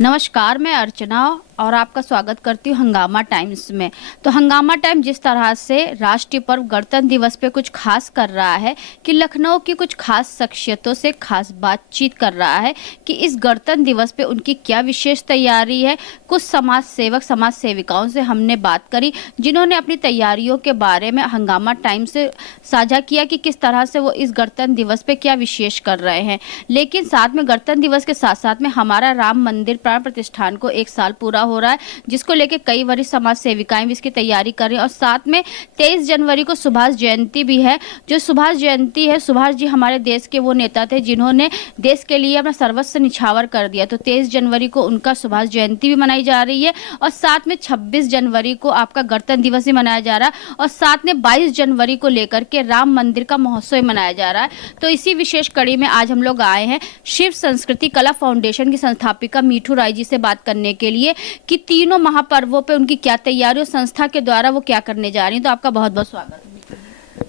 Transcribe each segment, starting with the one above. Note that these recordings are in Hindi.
नमस्कार, मैं अर्चना और आपका स्वागत करती हूँ हंगामा टाइम्स में। तो हंगामा टाइम जिस तरह से राष्ट्रीय पर्व गणतंत्र दिवस पे कुछ खास कर रहा है कि लखनऊ की कुछ खास शख्सियतों से खास बातचीत कर रहा है कि इस गणतंत्र दिवस पे उनकी क्या विशेष तैयारी है। कुछ समाज सेवक समाज सेविकाओं से हमने बात करी जिन्होंने अपनी तैयारियों के बारे में हंगामा टाइम से साझा किया कि किस तरह से वो इस गणतंत्र दिवस पे क्या विशेष कर रहे हैं। लेकिन साथ में गणतंत्र दिवस के साथ साथ में हमारा राम मंदिर प्राण प्रतिष्ठान को 1 साल पूरा हो रहा है, जिसको लेके कई वरिष्ठ समाज सेविकाएं भी इसकी तैयारी कर रही हैं। और साथ में 23 जनवरी को सुभाष जयंती भी है। जो सुभाष जयंती है, सुभाष जी हमारे देश के वो नेता थे जिन्होंने देश के लिए अपना सर्वस्व निछावर कर दिया। तो 23 जनवरी को उनका सुभाष जयंती भी मनाई जा रही है और साथ में 26 जनवरी को आपका गणतंत्र दिवस भी मनाया जा रहा है और साथ में 22 जनवरी को लेकर के राम मंदिर का महोत्सव मनाया जा रहा है। तो इसी विशेष कड़ी में आज हम लोग आए हैं शिव संस्कृति कला फाउंडेशन की संस्थापिका मीठू राय जी से बात करने के लिए कि तीनों महापर्वों पे उनकी क्या तैयारी और संस्था के द्वारा वो क्या करने जा रही हैं। तो आपका बहुत बहुत स्वागत है।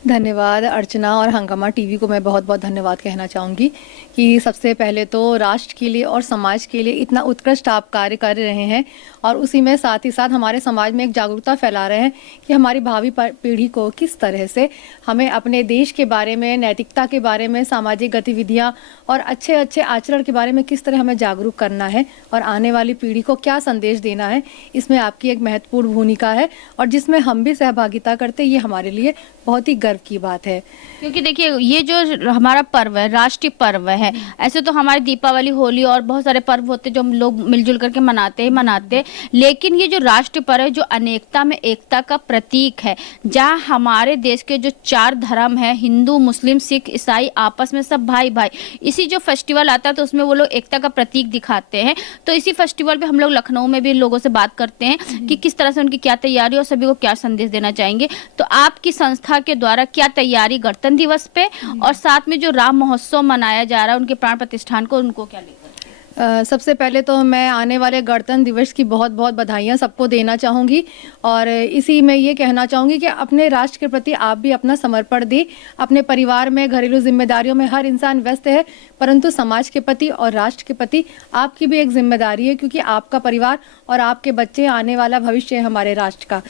धन्यवाद अर्चना, और हंगामा टीवी को मैं बहुत बहुत धन्यवाद कहना चाहूँगी कि सबसे पहले तो राष्ट्र के लिए और समाज के लिए इतना उत्कृष्ट आप कार्य कर रहे हैं और उसी में साथ ही साथ हमारे समाज में एक जागरूकता फैला रहे हैं कि हमारी भावी पीढ़ी को किस तरह से हमें अपने देश के बारे में, नैतिकता के बारे में, सामाजिक गतिविधियाँ और अच्छे अच्छे आचरण के बारे में किस तरह हमें जागरूक करना है और आने वाली पीढ़ी को क्या संदेश देना है। इसमें आपकी एक महत्वपूर्ण भूमिका है और जिसमें हम भी सहभागिता करते, ये हमारे लिए बहुत ही गर्व की बात है। क्योंकि देखिए, ये जो हमारा पर्व है, राष्ट्रीय पर्व है। ऐसे तो हमारी दीपावली, होली और बहुत सारे पर्व होते हैं जो हम लोग मिलजुल करके मनाते, लेकिन ये जो राष्ट्रीय पर्व है जो अनेकता में एकता का प्रतीक है, जहाँ हमारे देश के जो 4 धर्म है, हिंदू, मुस्लिम, सिख, ईसाई, आपस में सब भाई भाई, इसी जो फेस्टिवल आता है तो उसमें वो लोग एकता का प्रतीक दिखाते हैं। तो इसी फेस्टिवल पे हम लोग लखनऊ में भी लोगों से बात करते हैं कि किस तरह से उनकी क्या तैयारी और सभी को क्या संदेश देना चाहेंगे। तो आपकी संस्था के द्वारा क्या तैयारी गणतंत्र दिवस पे और साथ में जो राम महोत्सव मनाया जा रहा है उनके प्राण प्रतिष्ठान को, उनको क्या लेकर? सबसे पहले तो मैं आने वाले गणतंत्र दिवस की बहुत बहुत बधाइयाँ सबको देना चाहूँगी और इसी में ये कहना चाहूँगी कि अपने राष्ट्र के प्रति आप भी अपना समर्पण दें। अपने परिवार में, घरेलू जिम्मेदारियों में हर इंसान व्यस्त है, परंतु समाज के प्रति और राष्ट्र के प्रति आपकी भी एक जिम्मेदारी है, क्योंकि आपका परिवार और आपके बच्चे आने वाला भविष्य है हमारे राष्ट्र का।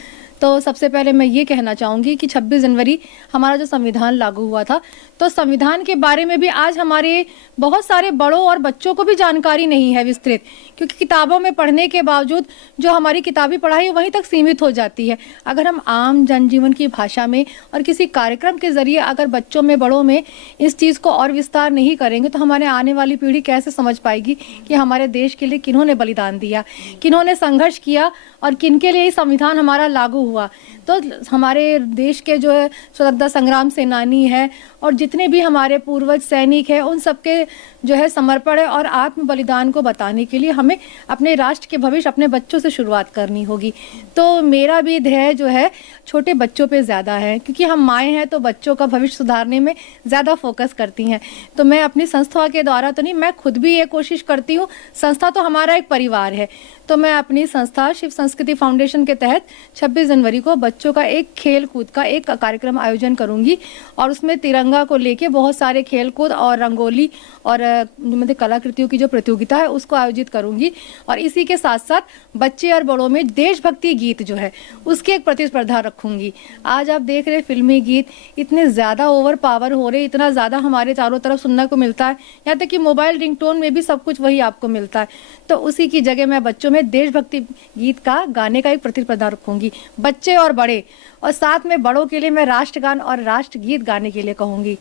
तो सबसे पहले मैं ये कहना चाहूँगी कि 26 जनवरी हमारा जो संविधान लागू हुआ था, तो संविधान के बारे में भी आज हमारे बहुत सारे बड़ों और बच्चों को भी जानकारी नहीं है विस्तृत, क्योंकि किताबों में पढ़ने के बावजूद जो हमारी किताबी पढ़ाई वहीं तक सीमित हो जाती है। अगर हम आम जनजीवन की भाषा में और किसी कार्यक्रम के जरिए अगर बच्चों में, बड़ों में इस चीज़ को और विस्तार नहीं करेंगे तो हमारे आने वाली पीढ़ी कैसे समझ पाएगी कि हमारे देश के लिए किन्होंने बलिदान दिया, किन्होंने संघर्ष किया और किनके लिए संविधान हमारा लागू हुआ। तो हमारे देश के जो है स्वतंत्रता संग्राम सेनानी है और जितने भी हमारे पूर्वज सैनिक हैं, उन सबके जो है समर्पण है और आत्म बलिदान को बताने के लिए हमें अपने राष्ट्र के भविष्य अपने बच्चों से शुरुआत करनी होगी। तो मेरा भी ध्येय जो है छोटे बच्चों पे ज़्यादा है, क्योंकि हम माएँ हैं तो बच्चों का भविष्य सुधारने में ज़्यादा फोकस करती हैं। तो मैं अपनी संस्था के द्वारा तो नहीं, मैं खुद भी ये कोशिश करती हूँ। संस्था तो हमारा एक परिवार है, तो मैं अपनी संस्था शिव संस्कृति फाउंडेशन के तहत 26 जनवरी को बच्चों का एक खेल कूद का एक कार्यक्रम आयोजन करूंगी और उसमें तिरंगा को लेके बहुत सारे खेल कूद और रंगोली और मतलब कलाकृतियों की जो प्रतियोगिता है उसको आयोजित करूंगी। और इसी के साथ साथ बच्चे और बड़ों में देशभक्ति गीत जो है उसकी एक प्रतिस्पर्धा रखूंगी। आज आप देख रहे फिल्मी गीत इतने ज़्यादा ओवर पावर हो रहे, इतना ज़्यादा हमारे चारों तरफ सुनने को मिलता है, यहाँ तक कि मोबाइल रिंगटोन में भी सब कुछ वही आपको मिलता है। तो उसी की जगह मैं बच्चों में देशभक्ति गीत का गाने का एक प्रतिस्पर्धा रखूंगी, बच्चे और बड़े, और साथ में बड़ों के लिए मैं राष्ट्रगान और राष्ट्रगीत गाने के लिए कहूंगी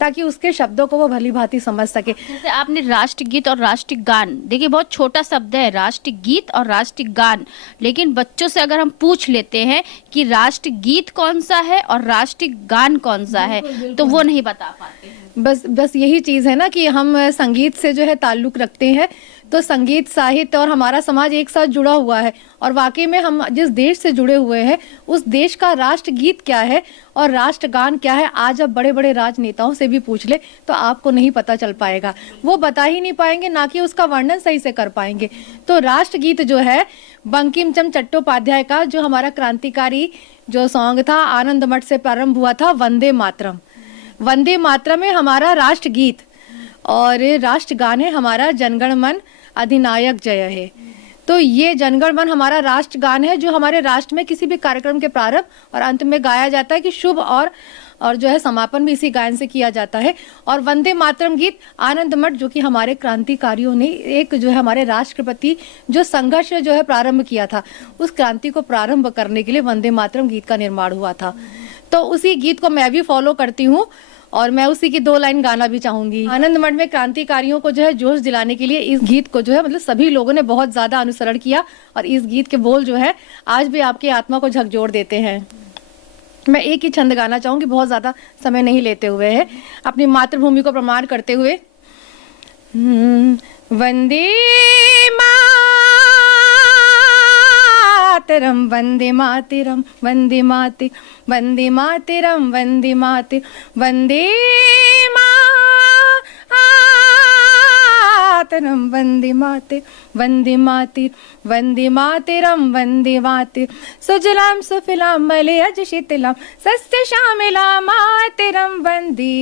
ताकि उसके शब्दों को वो भली भांति समझ सके। जैसे आपने राष्ट्रगीत और राष्ट्रगान, देखिए बहुत छोटा शब्द है राष्ट्रगीत और राष्ट्रगान, लेकिन बच्चों से अगर हम पूछ लेते हैं कि राष्ट्रगीत कौन सा है और राष्ट्रगान कौन सा है तो वो नहीं बता पाते। बस यही चीज़ है ना कि हम संगीत से जो है ताल्लुक़ रखते हैं, तो संगीत, साहित्य और हमारा समाज एक साथ जुड़ा हुआ है और वाकई में हम जिस देश से जुड़े हुए हैं उस देश का राष्ट्रगीत क्या है और राष्ट्रगान क्या है, आज आप बड़े बड़े राजनेताओं से भी पूछ ले तो आपको नहीं पता चल पाएगा, वो बता ही नहीं पाएंगे, ना कि उसका वर्णन सही से कर पाएंगे। तो राष्ट्रगीत जो है बंकिम चंद्र चट्टोपाध्याय का जो हमारा क्रांतिकारी जो सॉन्ग था, आनंद मठ से प्रारंभ हुआ था, वंदे मातरम। वंदे मातरम है हमारा राष्ट्रगीत और राष्ट्रगान है हमारा जनगण मन अधिनायक जय हे। तो ये जनगण मन हमारा राष्ट्रगान है, जो हमारे राष्ट्र में किसी भी कार्यक्रम के प्रारंभ और अंत में गाया जाता है, कि शुभ और जो है समापन भी इसी गायन से किया जाता है। और वंदे मातरम गीत आनंद मठ, जो कि हमारे क्रांतिकारियों ने एक जो है हमारे राष्ट्र के प्रति जो संघर्ष जो है प्रारंभ किया था, उस क्रांति को प्रारंभ करने के लिए वंदे मातरम गीत का निर्माण हुआ था। तो उसी गीत को मैं भी फॉलो करती हूँ और मैं उसी की 2 लाइन गाना भी चाहूंगी। आनंद मठ में क्रांतिकारियों को जो है जोश दिलाने के लिए इस गीत को जो है मतलब सभी लोगों ने बहुत ज्यादा अनुसरण किया, और इस गीत के बोल जो है आज भी आपकी आत्मा को झकझोर देते हैं। मैं एक ही छंद गाना चाहूंगी, बहुत ज्यादा समय नहीं लेते हुए है, अपनी मातृभूमि को प्रमाण करते हुए। वंदे मातरम वंदे मातरम वंदे मातरम वंदे मातरम वंदे मातरम वंदे मातरम वंदे मातरम वंदे मातरम वंदे मातरम वंदे मातरम सुजलाम सुफलाम मलयज शीतलाम सस्य श्यामलाम मातरम वंदे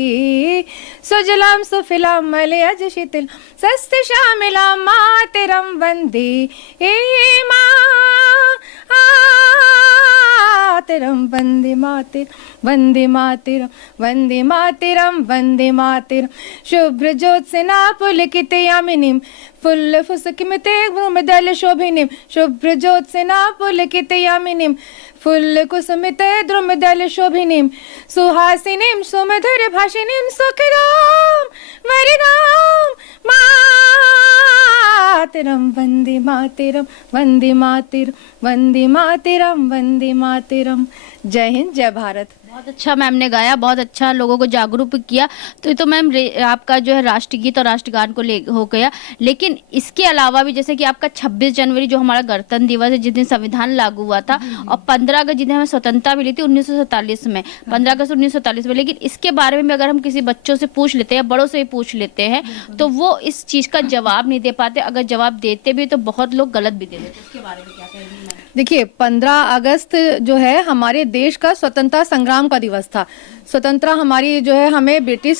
सुजलाम सुफलाम मलयज शीतलाम सस्य श्यामलाम मातरम वंदे मातरम वंदे मातरम वंदे मातरम वंदे मातरम वंदे मातरम शुभ्र ज्योत्स्ना पुलकित यामिनीं फुल्ल फुसकिमिते भ्रूमदल शोभिनीं शुभ्र ज्योत्स्ना पुलकित यामिनीं फुल्ल कुसुमिते द्रुमदल शोभिनीं सुहासिनीं सुमधुर भाषिनीं सुखदां वरदां मातरम वंदे मातरम वंदे मातरम वंदे मातरम वंदे मातरम। जय हिंद, जय भारत। बहुत अच्छा मैम ने गाया, बहुत अच्छा लोगों को जागरूक किया। तो मैम आपका जो है राष्ट्रगीत और राष्ट्रगान को ले हो गया, लेकिन इसके अलावा भी जैसे कि आपका 26 जनवरी जो हमारा गणतंत्र दिवस है, जिस दिन संविधान लागू हुआ था, और 15 अगस्त जिस दिन हमें स्वतंत्रता मिली थी 1947 में, 15 अगस्त 1947 में, लेकिन इसके बारे में अगर हम किसी बच्चों से पूछ लेते हैं या बड़ों से भी पूछ लेते हैं तो वो इस चीज का जवाब नहीं दे पाते, अगर जवाब देते भी तो बहुत लोग गलत भी दे देते। इसके बारे में क्या कहेंगे? देखिए, 15 अगस्त जो है हमारे देश का स्वतंत्रता संग्राम का दिवस था। स्वतंत्रता हमारी जो है हमें ब्रिटिश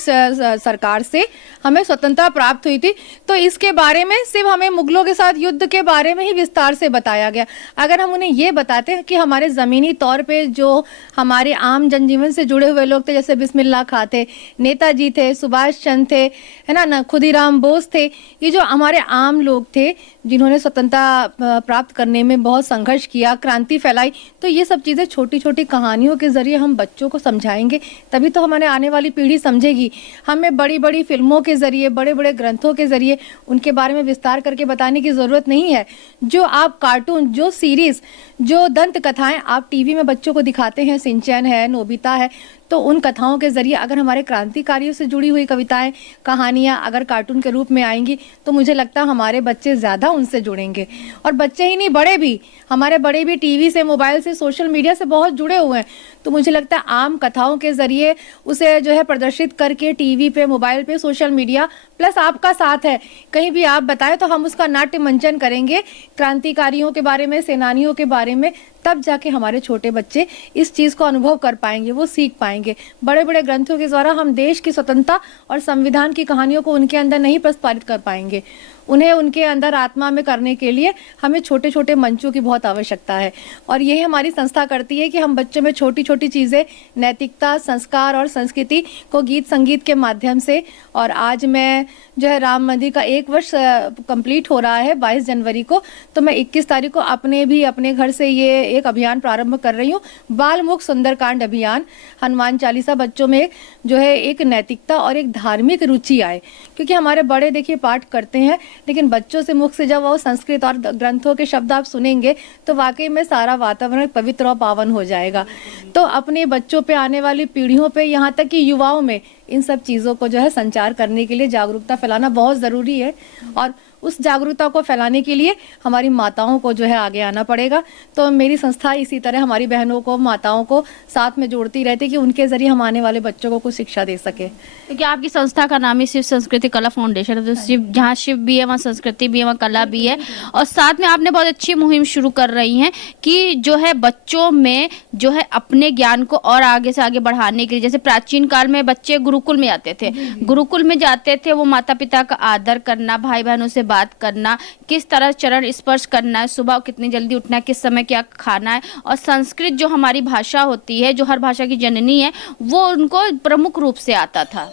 सरकार से हमें स्वतंत्रता प्राप्त हुई थी, तो इसके बारे में सिर्फ हमें मुगलों के साथ युद्ध के बारे में ही विस्तार से बताया गया। अगर हम उन्हें ये बताते हैं कि हमारे ज़मीनी तौर पे जो हमारे आम जनजीवन से जुड़े हुए लोग थे, जैसे बिस्मिल्लाह खां थे, नेताजी थे, सुभाष चंद्र थे, है ना, खुदीराम बोस थे, ये जो हमारे आम लोग थे जिन्होंने स्वतंत्रता प्राप्त करने में बहुत संघर्ष किया, क्रांति फैलाई, तो ये सब चीज़ें छोटी छोटी कहानियों के जरिए हम बच्चों को समझाएंगे, तभी तो हमारे आने वाली पीढ़ी समझेगी। हमें बड़ी बड़ी फिल्मों के जरिए, बड़े बड़े ग्रंथों के जरिए उनके बारे में विस्तार करके बताने की ज़रूरत नहीं है। जो आप कार्टून, जो सीरीज़, जो दंत कथाएं आप टीवी में बच्चों को दिखाते हैं, सिंचैन है, नोबिता है, तो उन कथाओं के जरिए अगर हमारे क्रांतिकारियों से जुड़ी हुई कविताएं, कहानियां अगर कार्टून के रूप में आएंगी तो मुझे लगता है हमारे बच्चे ज़्यादा उनसे जुड़ेंगे। और बच्चे ही नहीं, बड़े भी, हमारे बड़े भी टीवी से, मोबाइल से, सोशल मीडिया से बहुत जुड़े हुए हैं, तो मुझे लगता है आम कथाओं के जरिए उसे जो है प्रदर्शित करके टीवी पे, मोबाइल पे, सोशल मीडिया प्लस आपका साथ है, कहीं भी आप बताएं तो हम उसका नाट्य मंचन करेंगे क्रांतिकारियों के बारे में, सेनानियों के बारे में, तब जाके हमारे छोटे बच्चे इस चीज़ को अनुभव कर पाएंगे, वो सीख पाएंगे। बड़े बड़े ग्रंथों के द्वारा हम देश की स्वतंत्रता और संविधान की कहानियों को उनके अंदर नहीं प्रस्तावित कर पाएंगे। उन्हें उनके अंदर आत्मा में करने के लिए हमें छोटे छोटे मंचों की बहुत आवश्यकता है, और यही हमारी संस्था करती है कि हम बच्चों में छोटी छोटी चीज़ें, नैतिकता, संस्कार और संस्कृति को गीत संगीत के माध्यम से, और आज मैं जो है राम मंदिर का 1 वर्ष कंप्लीट हो रहा है 22 जनवरी को, तो मैं 21 तारीख को अपने घर से ये एक अभियान प्रारंभ कर रही हूँ, बाल मुक्त सुंदरकांड अभियान। हनुमान चालीसा बच्चों में जो है एक नैतिकता और एक धार्मिक रुचि आए, क्योंकि हमारे बड़े देखिए पाठ करते हैं, लेकिन बच्चों से मुख से जब वो संस्कृत और ग्रंथों के शब्द आप सुनेंगे तो वाकई में सारा वातावरण पवित्र और पावन हो जाएगा। तो अपने बच्चों पे, आने वाली पीढ़ियों पे, यहाँ तक कि युवाओं में इन सब चीज़ों को जो है संचार करने के लिए जागरूकता फैलाना बहुत ज़रूरी है, और उस जागरूकता को फैलाने के लिए हमारी माताओं को जो है आगे आना पड़ेगा। तो मेरी संस्था इसी तरह हमारी बहनों को, माताओं को साथ में जोड़ती रहती कि उनके जरिए हम आने वाले बच्चों को कुछ शिक्षा दे सके। क्योंकि आपकी संस्था का नाम ही शिव संस्कृति कला फाउंडेशन है, तो शिव, जहाँ शिव भी है वहाँ संस्कृति भी है, वहाँ कला भी है, और साथ में आपने बहुत अच्छी मुहिम शुरू कर रही हैं कि जो है बच्चों में जो है अपने ज्ञान को और आगे से आगे बढ़ाने के लिए, जैसे प्राचीन काल में बच्चे गुरुकुल में जाते थे, गुरुकुल में जाते थे, वो माता पिता का आदर करना, भाई बहनों से बात करना, किस तरह चरण स्पर्श करना है, सुबह कितनी जल्दी उठना है, किस समय क्या खाना है, और संस्कृत जो हमारी भाषा होती है, जो हर भाषा की जननी है, वो उनको प्रमुख रूप से आता था।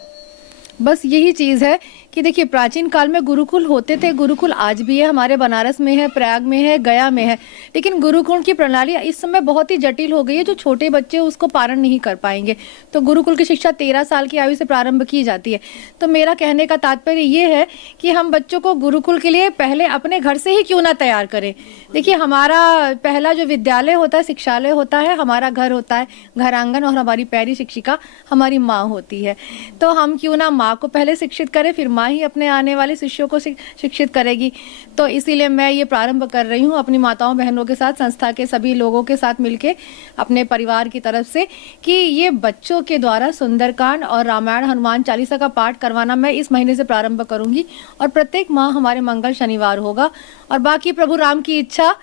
बस यही चीज़ है कि देखिए प्राचीन काल में गुरुकुल होते थे, गुरुकुल आज भी है, हमारे बनारस में है, प्रयाग में है, गया में है, लेकिन गुरुकुल की प्रणाली इस समय बहुत ही जटिल हो गई है, जो छोटे बच्चे उसको पारण नहीं कर पाएंगे। तो गुरुकुल की शिक्षा 13 साल की आयु से प्रारंभ की जाती है। तो मेरा कहने का तात्पर्य ये है कि हम बच्चों को गुरुकुल के लिए पहले अपने घर से ही क्यों ना तैयार करें। देखिए हमारा पहला जो विद्यालय होता है, शिक्षालय होता है, हमारा घर होता है, घर आंगन, और हमारी पहली शिक्षिका हमारी माँ होती है। तो हम क्यों ना माँ को पहले शिक्षित करें, फिर माँ ही अपने आने वाले शिष्यों को शिक्षित करेगी। तो इसीलिए मैं ये प्रारंभ कर रही हूँ अपनी माताओं बहनों के साथ, संस्था के सभी लोगों के साथ मिलके, अपने परिवार की तरफ से, कि ये बच्चों के द्वारा सुंदरकांड और रामायण हनुमान चालीसा का पाठ करवाना मैं इस महीने से प्रारंभ करूंगी। और प्रत्येक माह हमारे मंगल शनिवार होगा। और बाकी प्रभु राम की इच्छा,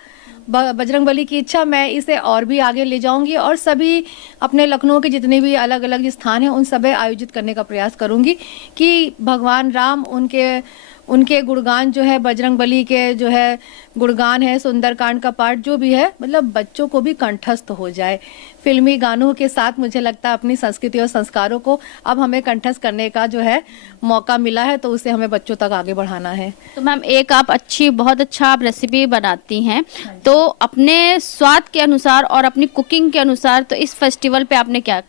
बजरंग बली की इच्छा, मैं इसे और भी आगे ले जाऊंगी और सभी अपने लखनऊ के जितने भी अलग अलग स्थान हैं उन सब आयोजित करने का प्रयास करूंगी कि भगवान राम, उनके गुणगान जो है, बजरंग बली के जो है गुणगान है, सुंदरकांड का पाठ जो भी है, मतलब बच्चों को भी कंठस्थ हो जाए। फिल्मी गानों के साथ मुझे लगता है अपनी संस्कृति और संस्कारों को अब हमें कंठस्थ करने का जो है मौका मिला है, तो उसे हमें बच्चों तक आगे बढ़ाना है। तो मैम एक आप बहुत अच्छा आप रेसिपी बनाती हैं, तो अपने स्वाद के अनुसार और अपनी कुकिंग के अनुसार तो इस फेस्टिवल पे आपने क्या?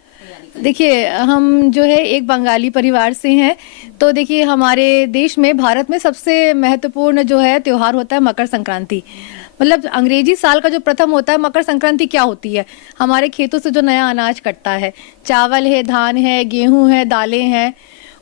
देखिए हम जो है एक बंगाली परिवार से हैं, तो देखिए हमारे देश में, भारत में सबसे महत्वपूर्ण जो है त्योहार होता है मकर संक्रांति। मतलब अंग्रेजी साल का जो प्रथम होता है मकर संक्रांति, क्या होती है, हमारे खेतों से जो नया अनाज कटता है, चावल है, धान है, गेहूं है, दालें हैं,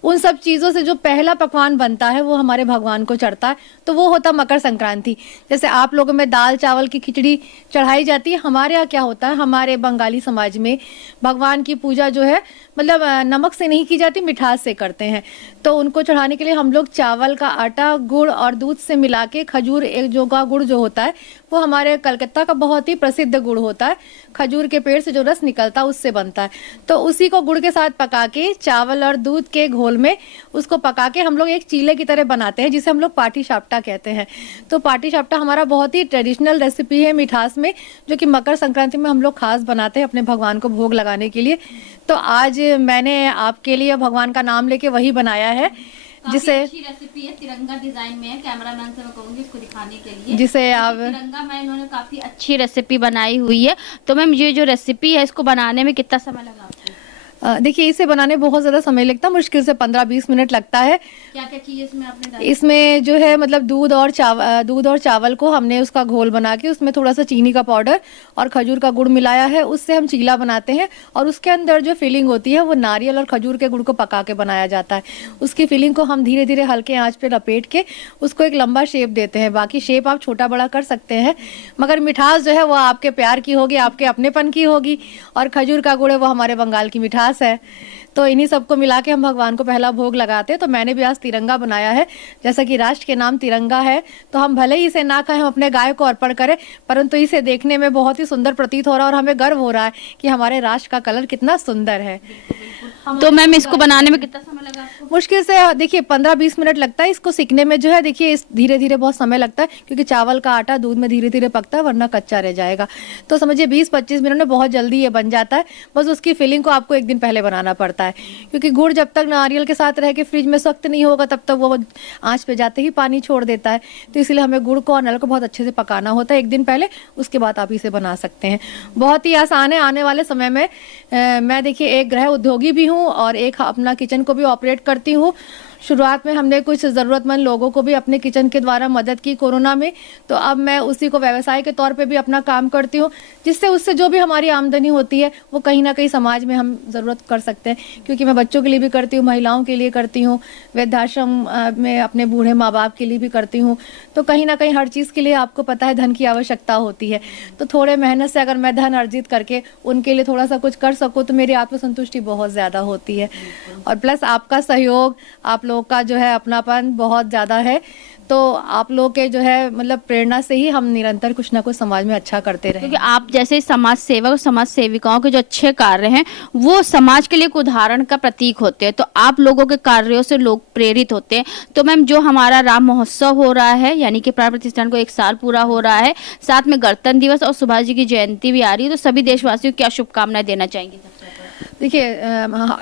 उन सब चीज़ों से जो पहला पकवान बनता है वो हमारे भगवान को चढ़ता है, तो वो होता मकर संक्रांति। जैसे आप लोगों में दाल चावल की खिचड़ी चढ़ाई जाती है, हमारे यहाँ क्या होता है, हमारे बंगाली समाज में भगवान की पूजा जो है मतलब नमक से नहीं की जाती, मिठास से करते हैं। तो उनको चढ़ाने के लिए हम लोग चावल का आटा गुड़ और दूध से मिला के, खजूर एक जो का गुड़ जो होता है वो हमारे कलकत्ता का बहुत ही प्रसिद्ध गुड़ होता है, खजूर के पेड़ से जो रस निकलता है उससे बनता है। तो उसी को गुड़ के साथ पका के चावल और दूध के घोल में उसको पका के हम लोग एक चीले की तरह बनाते हैं, जिसे हम लोग पाटी शाप्टा कहते हैं। तो पाटी शाप्टा हमारा बहुत ही ट्रेडिशनल रेसिपी है मिठास में, जो कि मकर संक्रांति में हम लोग खास बनाते हैं अपने भगवान को भोग लगाने के लिए। तो आज मैंने आपके लिए भगवान का नाम लेके वही बनाया है, जिसे अच्छी रेसिपी है, तिरंगा डिजाइन में है। कैमरामैन से मैं कहूंगी इसको दिखाने के लिए, जिसे आप तिरंगा में इन्होंने काफी अच्छी रेसिपी बनाई हुई है। तो मैम ये जो रेसिपी है इसको बनाने में कितना समय लगा आपको? देखिए इसे बनाने बहुत ज़्यादा समय लगता है, मुश्किल से 15-20 मिनट लगता है। क्या क्या चीज़ इसमें आपने डाली? इसमें जो है मतलब दूध और चावल को हमने उसका घोल बना के उसमें थोड़ा सा चीनी का पाउडर और खजूर का गुड़ मिलाया है, उससे हम चीला बनाते हैं। और उसके अंदर जो फिलिंग होती है वो नारियल और खजूर के गुड़ को पका के बनाया जाता है। उसकी फिलिंग को हम धीरे धीरे हल्के आंच पे लपेट के उसको एक लंबा शेप देते हैं। बाकी शेप आप छोटा बड़ा कर सकते हैं, मगर मिठास जो है वो आपके प्यार की होगी, आपके अपनेपन की होगी। और खजूर का गुड़ है वो हमारे बंगाल की मिठास है। तो इन्हीं सबको मिला के हम भगवान को पहला भोग लगाते हैं। तो मैंने भी आज तिरंगा बनाया है, जैसा कि राष्ट्र के नाम तिरंगा है, तो हम भले ही इसे ना खाएं, हम अपने गाय को अर्पण करें, परंतु इसे देखने में बहुत ही सुंदर प्रतीत हो रहा है और हमें गर्व हो रहा है कि हमारे राष्ट्र का कलर कितना सुंदर है। तो मैम इसको बनाने में कितना समय लगा आपको? मुश्किल से देखिए 15-20 मिनट लगता है इसको सीखने में। जो है देखिए इस धीरे धीरे बहुत समय लगता है, क्योंकि चावल का आटा दूध में धीरे धीरे पकता है, वरना कच्चा रह जाएगा। तो समझिए 20-25 मिनट में बहुत जल्दी ये बन जाता है। बस उसकी फिलिंग को आपको एक दिन पहले बनाना पड़ता है, क्योंकि गुड़ जब तक नारियल के साथ रह के फ्रिज में सख्त नहीं होगा तब तक वो आँच पे जाते ही पानी छोड़ देता है। तो इसलिए हमें गुड़ को और नारियल को बहुत अच्छे से पकाना होता है एक दिन पहले, उसके बाद आप इसे बना सकते हैं। बहुत ही आसान है। आने वाले समय में मैं देखिए एक गृह उद्योगी भी हूँ और एक अपना किचन को भी ऑपरेट करती हूँ। शुरुआत में हमने कुछ ज़रूरतमंद लोगों को भी अपने किचन के द्वारा मदद की कोरोना में, तो अब मैं उसी को व्यवसाय के तौर पे भी अपना काम करती हूँ, जिससे उससे जो भी हमारी आमदनी होती है वो कहीं ना कहीं समाज में हम ज़रूरत कर सकते हैं। क्योंकि मैं बच्चों के लिए भी करती हूँ, महिलाओं के लिए करती हूँ, वृद्धाश्रम में अपने बूढ़े माँ बाप के लिए भी करती हूँ। तो कहीं ना कहीं हर चीज़ के लिए आपको पता है धन की आवश्यकता होती है। तो थोड़े मेहनत से अगर मैं धन अर्जित करके उनके लिए थोड़ा सा कुछ कर सकूँ तो मेरी आत्मसंतुष्टि बहुत ज़्यादा होती है। और प्लस आपका सहयोग, आप लोग का जो है अपनापन बहुत ज़्यादा है। तो आप लोग के जो है मतलब प्रेरणा से ही हम निरंतर कुछ ना कुछ समाज में अच्छा करते रहे। क्योंकि आप जैसे समाज सेवक और समाज सेविकाओं के जो अच्छे कार्य हैं वो समाज के लिए एक उदाहरण का प्रतीक होते हैं, तो आप लोगों के कार्यों से लोग प्रेरित होते हैं। तो मैम, जो हमारा राम महोत्सव हो रहा है, यानी कि प्राण प्रतिष्ठान को 1 साल पूरा हो रहा है, साथ में गणतंत्र दिवस और सुभाष जी की जयंती भी आ रही है, तो सभी देशवासियों को क्या शुभकामनाएं देना चाहेंगे? देखिए,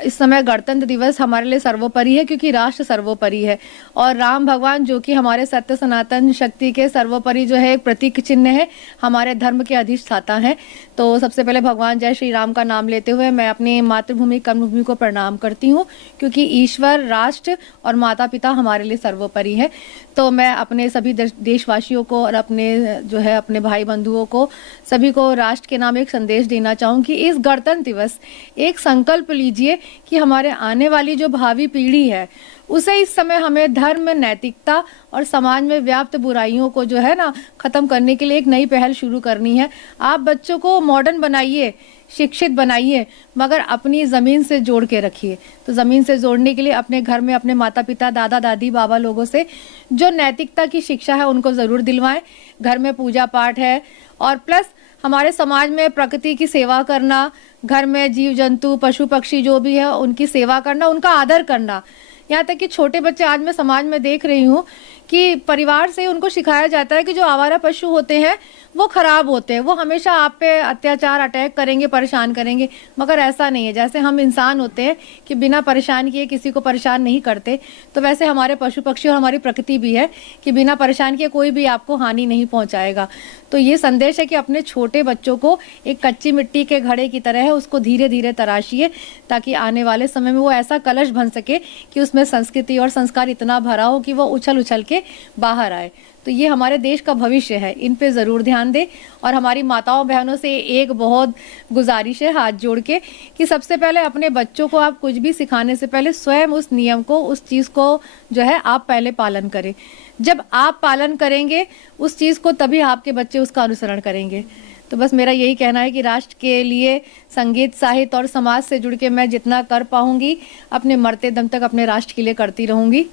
इस समय गणतंत्र दिवस हमारे लिए सर्वोपरि है, क्योंकि राष्ट्र सर्वोपरि है और राम भगवान जो कि हमारे सत्य सनातन शक्ति के सर्वोपरि जो है एक प्रतीक चिन्ह है, हमारे धर्म के अधिष्ठाता हैं। तो सबसे पहले भगवान जय श्री राम का नाम लेते हुए मैं अपनी मातृभूमि कर्मभूमि को प्रणाम करती हूँ, क्योंकि ईश्वर, राष्ट्र और माता पिता हमारे लिए सर्वोपरि है। तो मैं अपने सभी देशवासियों को और अपने जो है अपने भाई बंधुओं को, सभी को राष्ट्र के नाम एक संदेश देना चाहूँ कि इस गणतंत्र दिवस एक संकल्प लीजिए कि हमारे आने वाली जो भावी पीढ़ी है उसे इस समय हमें धर्म, नैतिकता और समाज में व्याप्त बुराइयों को जो है ना खत्म करने के लिए एक नई पहल शुरू करनी है। आप बच्चों को मॉडर्न बनाइए, शिक्षित बनाइए, मगर अपनी ज़मीन से जोड़ के रखिए। तो ज़मीन से जोड़ने के लिए अपने घर में अपने माता पिता, दादा दादी, बाबा लोगों से जो नैतिकता की शिक्षा है उनको ज़रूर दिलवाएं। घर में पूजा पाठ है और प्लस हमारे समाज में प्रकृति की सेवा करना, घर में जीव जंतु, पशु पक्षी जो भी है उनकी सेवा करना, उनका आदर करना। यहाँ तक कि छोटे बच्चे आज मैं समाज में देख रही हूँ कि परिवार से उनको सिखाया जाता है कि जो आवारा पशु होते हैं वो खराब होते हैं, वो हमेशा आप पे अत्याचार, अटैक करेंगे, परेशान करेंगे। मगर ऐसा नहीं है। जैसे हम इंसान होते हैं कि बिना परेशान किए किसी को परेशान नहीं करते, तो वैसे हमारे पशु पक्षी और हमारी प्रकृति भी है कि बिना परेशान किए कोई भी आपको हानि नहीं पहुंचाएगा। तो ये संदेश है कि अपने छोटे बच्चों को एक कच्ची मिट्टी के घड़े की तरह है, उसको धीरे धीरे तराशिए, ताकि आने वाले समय में वो ऐसा कलश बन सके कि उसमें संस्कृति और संस्कार इतना भरा हो कि वो उछल उछल के बाहर आए। तो ये हमारे देश का भविष्य है, इन पे ज़रूर ध्यान दें। और हमारी माताओं बहनों से एक बहुत गुजारिश है हाथ जोड़ के कि सबसे पहले अपने बच्चों को आप कुछ भी सिखाने से पहले स्वयं उस नियम को, उस चीज़ को जो है आप पहले पालन करें। जब आप पालन करेंगे उस चीज़ को, तभी आपके बच्चे उसका अनुसरण करेंगे। तो बस मेरा यही कहना है कि राष्ट्र के लिए संगीत, साहित्य और समाज से जुड़ के मैं जितना कर पाऊंगी अपने मरते दम तक अपने राष्ट्र के लिए करती रहूंगी।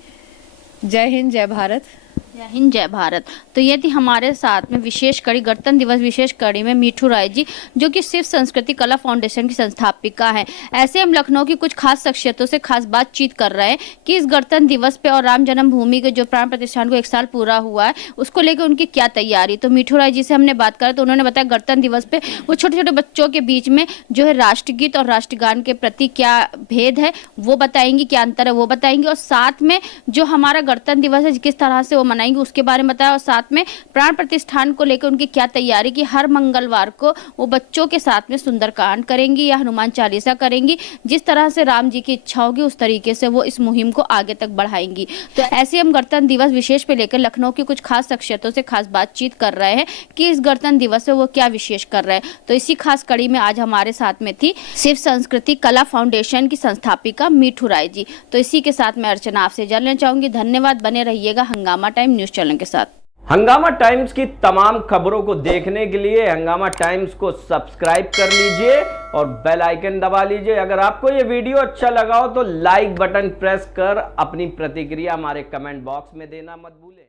जय हिंद, जय भारत। जय हिंद, जय भारत। तो ये थी हमारे साथ में विशेष कड़ी, गणतंत्र दिवस विशेष कड़ी में मीठू राय जी, जो कि शिव संस्कृति कला फाउंडेशन की संस्थापिका है। ऐसे हम लखनऊ की कुछ खास शख्सियतों से खास बातचीत कर रहे हैं कि इस गणतंत्र दिवस पे और राम जन्मभूमि के जो प्राण प्रतिष्ठान को 1 साल पूरा हुआ है उसको लेकर उनकी क्या तैयारी। तो मीठू राय जी से हमने बात करा तो उन्होंने बताया गणतंत्र दिवस पे वो छोटे छोटे बच्चों के बीच में जो है राष्ट्रगीत और राष्ट्रगान के प्रति क्या भेद है वो बताएंगी, क्या अंतर है वो बताएंगी, और साथ में जो हमारा गणतंत्र दिवस है किस तरह से वो मनाएंगे उसके बारे में बताया, और साथ में प्राण प्रतिष्ठान को लेकर उनकी क्या तैयारी की हर मंगलवार को वो बच्चों के साथ में सुंदरकांड करेंगी या हनुमान चालीसा करेंगी। जिस तरह से राम जी की इच्छा होगी उस तरीके से वो इस मुहिम को आगे तक बढ़ाएंगी। तो ऐसे हम गणतंत्र दिवस विशेष पे लेकर लखनऊ की कुछ खास शख्सियतों से खास बातचीत कर रहे हैं कि इस गणतंत्र दिवस में वो क्या विशेष कर रहे हैं। तो इसी खास कड़ी में आज हमारे साथ में थी शिव संस्कृति कला फाउंडेशन की संस्थापिका मीठू राय जी। तो इसी के साथ मैं अर्चना आपसे जानना चाहूंगी। धन्यवाद, बने रहिएगा हंगामा टाइम न्यूज चैनल के साथ। हंगामा टाइम्स की तमाम खबरों को देखने के लिए हंगामा टाइम्स को सब्सक्राइब कर लीजिए और बेल आइकन दबा लीजिए। अगर आपको ये वीडियो अच्छा लगा हो तो लाइक बटन प्रेस कर अपनी प्रतिक्रिया हमारे कमेंट बॉक्स में देना मत भूलें।